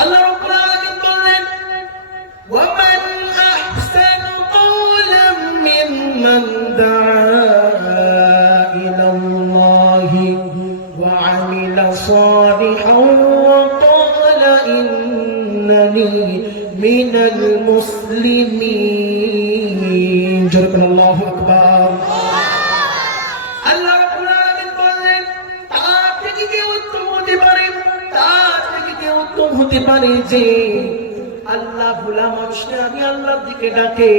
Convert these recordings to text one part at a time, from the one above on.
আল্লাহ রাব্বুল আলামিন বলেন ওয়া মান আহসানু ক্বালাম মিম্মান দাআ ইলা আল্লাহ ওয়া আমিলা সালিহান ওয়া ক্বালা ইন্নানি মিনাল মুসলিমিন জোরে আল্লাহু আকবার থেকে হতে পারে যে আল্লাহ ভোলা মানুষকে আমি আল্লাহর দিকে ডাকে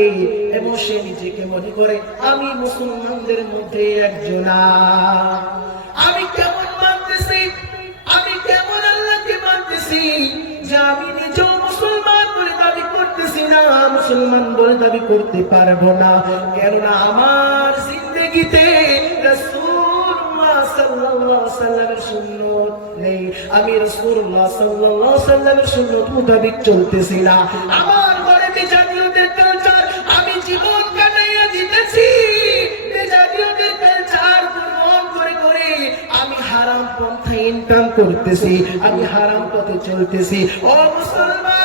এবং সে নিজেকে মনে করে, আমি মুসলমানদের মধ্যে একজন। আমি কেমন মানতেছি? আমি কেমন আল্লাহকে মানতেছি? যে আমি নিজেও মুসলমান বলে দাবি করতেছি না, মুসলমান বলে দাবি করতে পারব না। কেননা আমার রাসূলুল্লাহ আমার ঘরে কালচার আমি জীবন কাটাইয়া দিতেছি। কালচার করে করে আমি হারাম পন্থা ইনকাম করতেছি, আমি হারাম পথে চলতেছি। ও মুসলমান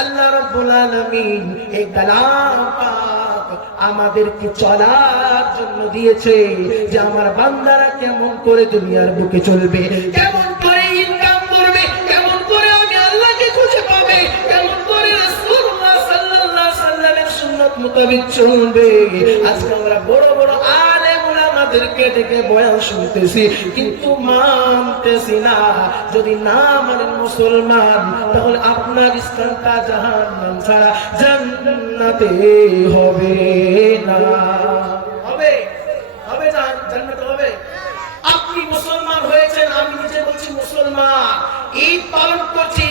আল্লাহ রাব্বুল আলামিন এই কালাম আমাদেরকে চলার জন্য দিয়েছে যে আমার বান্দারা কেমন করে দুনিয়ার বুকে চলবে, কেমন করে ইনকাম করবে, কেমন করে আমি আল্লাহকে খুঁজে পাবে, কেমন করে রাসূলুল্লাহ সাল্লাল্লাহু আলাইহি সাল্লামের সুন্নাত মোতাবেক চলবে। আজকে আমরা বড় বড় আলেম ওলামাদেরকে ডেকে বয়ান শুনতেছি, কিন্তু মানতেছি না। যদি না মানেন মুসলমান, তাহলে আপনার স্থানটা জাহান্নাম ছাড়া জান্নাতে হবে না। মুসলমান হয়েছেন, আমি নিজে বলছি মুসলমান। ঈদ পালন করছি,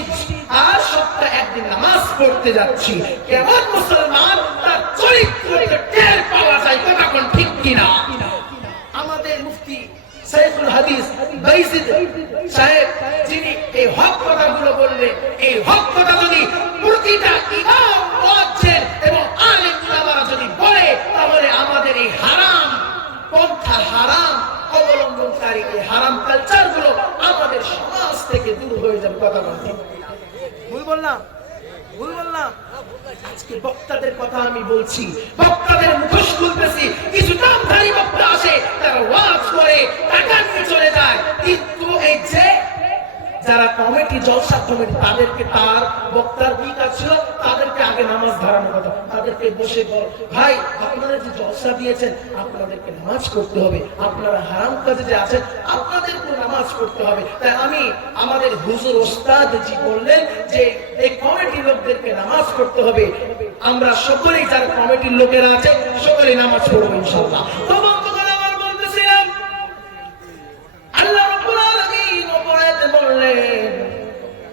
আর সপ্তাহে একদিন নামাজ পড়তে যাচ্ছি। কেমন মুসলমান? তার চরিত্রকে হাদিস বাইজিদ সাহেব, যিনি এই হক কথাগুলো বললেন, এই হক কথা যদি প্রতিটা ইমাম এবং আলেম উলামারা যদি বলে, তাহলে আমাদের এই হারাম পন্থা, হারাম অবলম্বনকারী এই হারাম কালচারগুলো আমাদের সমাজ থেকে দূর হয়ে যাবে, কথা বলতে ভুল বললাম আজকে বক্তাদের কথা আমি বলছি, বক্তাদের মুখোশ আসে যারা কমিটি জলসা কমিটি তাদেরকে তার বক্তার কি কাজ ছিল, তাদেরকে আগে নামাজ ধরানো কথা, তাদেরকে বসে বল, ভাই, আপনারা যে জলসা দিয়েছেন, আপনাদেরকে নামাজ করতে হবে। আপনারা হারাম কাজে যে আছেন আপনাদেরকে নামাজ করতে হবে। তাই আমি আমাদের হুজুর ওস্তাদ জি বললেন যে, এই কমিটির লোকদেরকে নামাজ করতে হবে। আমরা সকলেই যারা কমিটির লোকেরা আছে সকলেই নামাজ পড়ব ইনশাল্লাহ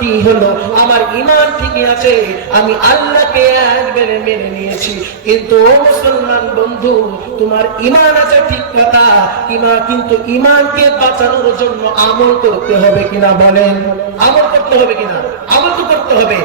কি হলো? আমার ইমান ঠিকই আছে, আমি আল্লাহকে একবারে মেনে নিয়েছি। কিন্তু ও মুসলমান বন্ধু, তোমার ইমান আছে ঠিক কথা, ইমা কিন্তু ইমানকে বাঁচানোর জন্য আমল করতে হবে কিনা বলেন? আমল করতে হবে কিনা? আমল তো করতে হবে।